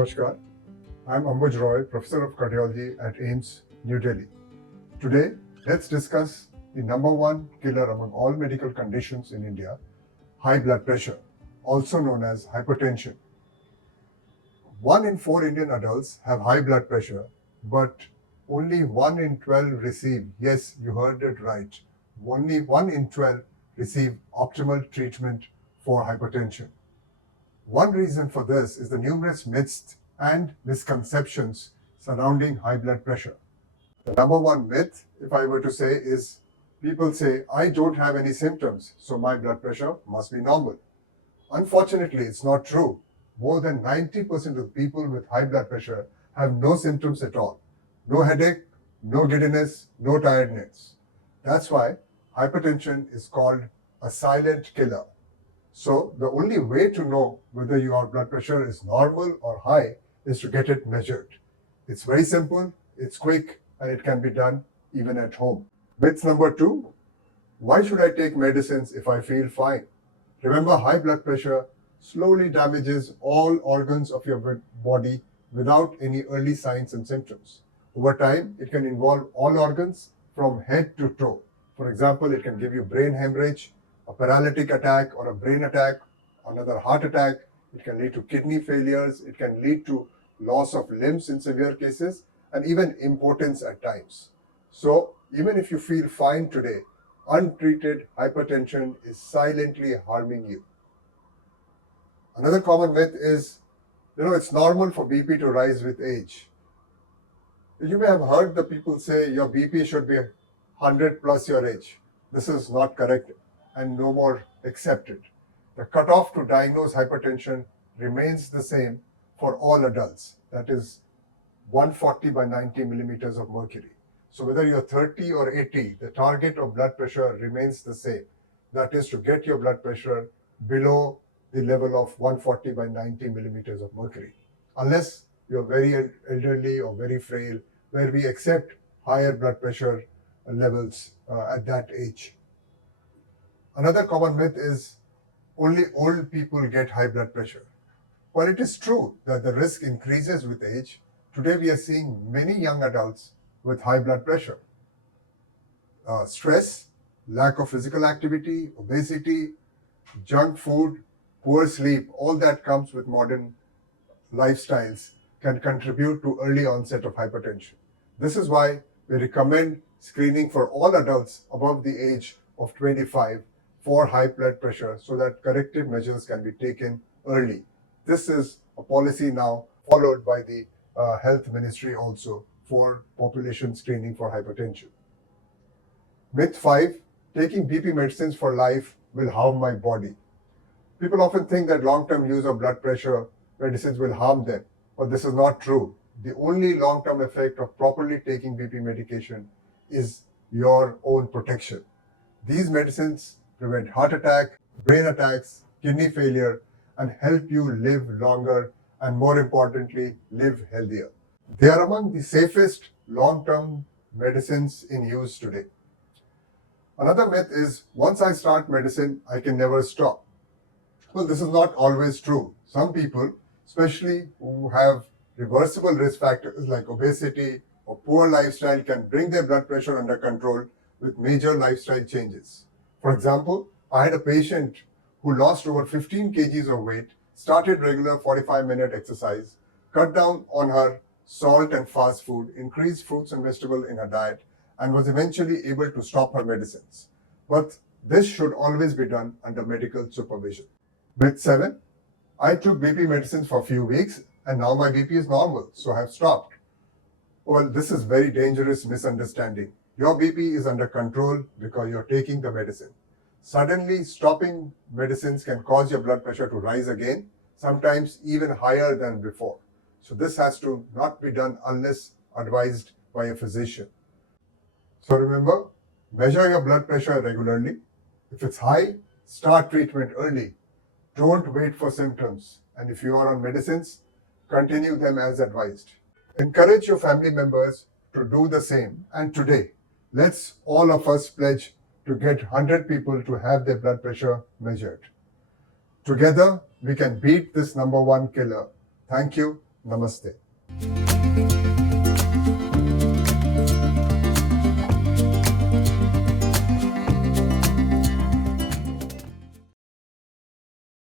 Namaskar. I'm Ambuj Roy, Professor of Cardiology at AIIMS, New Delhi. Today, let's discuss the number one killer among all medical conditions in India, high blood pressure, also known as hypertension. 1 in 4 Indian adults have high blood pressure, but only 1 in 12 receive, yes, you heard it right, only 1 in 12 receive optimal treatment for hypertension. One reason for this is the numerous myths and misconceptions surrounding high blood pressure. The number one myth, if I were to say, is people say, I don't have any symptoms, so my blood pressure must be normal. Unfortunately, it's not true. More than 90% of people with high blood pressure have no symptoms at all. No headache, no giddiness, no tiredness. That's why hypertension is called a silent killer. So the only way to know whether your blood pressure is normal or high is to get it measured. It's very simple, it's quick, and it can be done even at home. Myth number 2, why should I take medicines if I feel fine? Remember, high blood pressure slowly damages all organs of your body without any early signs and symptoms. Over time, it can involve all organs from head to toe. For example, it can give you brain hemorrhage, a paralytic attack or a brain attack, another heart attack. It can lead to kidney failures. It can lead to loss of limbs in severe cases and even impotence at times. So even if you feel fine today, untreated hypertension is silently harming you. Another common myth is, it's normal for BP to rise with age. You may have heard the people say your BP should be 100 plus your age. This is not correct and no more accepted. The cutoff to diagnose hypertension remains the same for all adults. That is 140 by 90 millimeters of mercury. So whether you're 30 or 80, the target of blood pressure remains the same. That is to get your blood pressure below the level of 140 by 90 millimeters of mercury. Unless you're very elderly or very frail, where we accept higher blood pressure levels at that age. Another common myth is only old people get high blood pressure. While it is true that the risk increases with age, today we are seeing many young adults with high blood pressure. Stress, lack of physical activity, obesity, junk food, poor sleep, all that comes with modern lifestyles can contribute to early onset of hypertension. This is why we recommend screening for all adults above the age of 25 for high blood pressure so that corrective measures can be taken early. This is a policy now followed by the Health Ministry also for population screening for hypertension. Myth 5, taking BP medicines for life will harm my body. People often think that long-term use of blood pressure medicines will harm them, but this is not true. The only long-term effect of properly taking BP medication is your own protection. These medicines prevent heart attack, brain attacks, kidney failure, and help you live longer and, more importantly, live healthier. They are among the safest long-term medicines in use today. Another myth is, once I start medicine, I can never stop. Well, this is not always true. Some people, especially who have reversible risk factors like obesity or poor lifestyle, can bring their blood pressure under control with major lifestyle changes. For example, I had a patient who lost over 15 kgs of weight, started regular 45-minute exercise, cut down on her salt and fast food, increased fruits and vegetables in her diet, and was eventually able to stop her medicines. But this should always be done under medical supervision. Myth 7, I took BP medicines for a few weeks and now my BP is normal, so I have stopped. Well, this is very dangerous misunderstanding. Your BP is under control because you're taking the medicine. Suddenly stopping medicines can cause your blood pressure to rise again, sometimes even higher than before. So this has to not be done unless advised by a physician. So remember, measure your blood pressure regularly. If it's high, start treatment early. Don't wait for symptoms. And if you are on medicines, continue them as advised. Encourage your family members to do the same. And today, let's all of us pledge to get 100 people to have their blood pressure measured. Together, we can beat this number one killer. Thank you. Namaste.